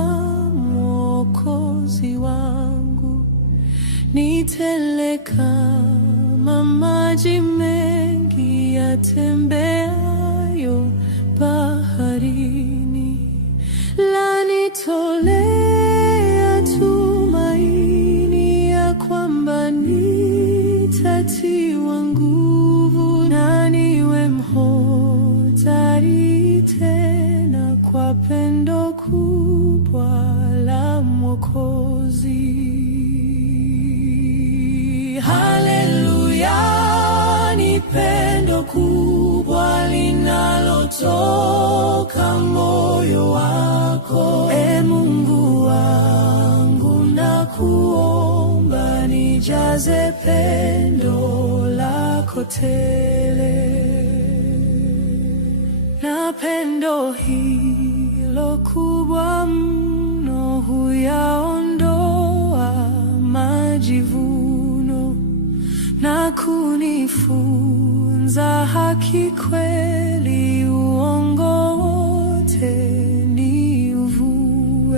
wa Mwokozi wangu ni tele kama maji mengi yatembeayo baharini. Lanitolea tumaini ya kwamba nitatiwa nguvu na niwe mhodari tena kwa pendo kubwa la Mwokozi. Haleluya, ni pendo kubwa linalotoka moyo wako. E Mungu wangu, nakuomba nijaze pendo lako tele. Na pendo hilo kubwa mno huyaondoa majivuno na kunifunza haki kweli.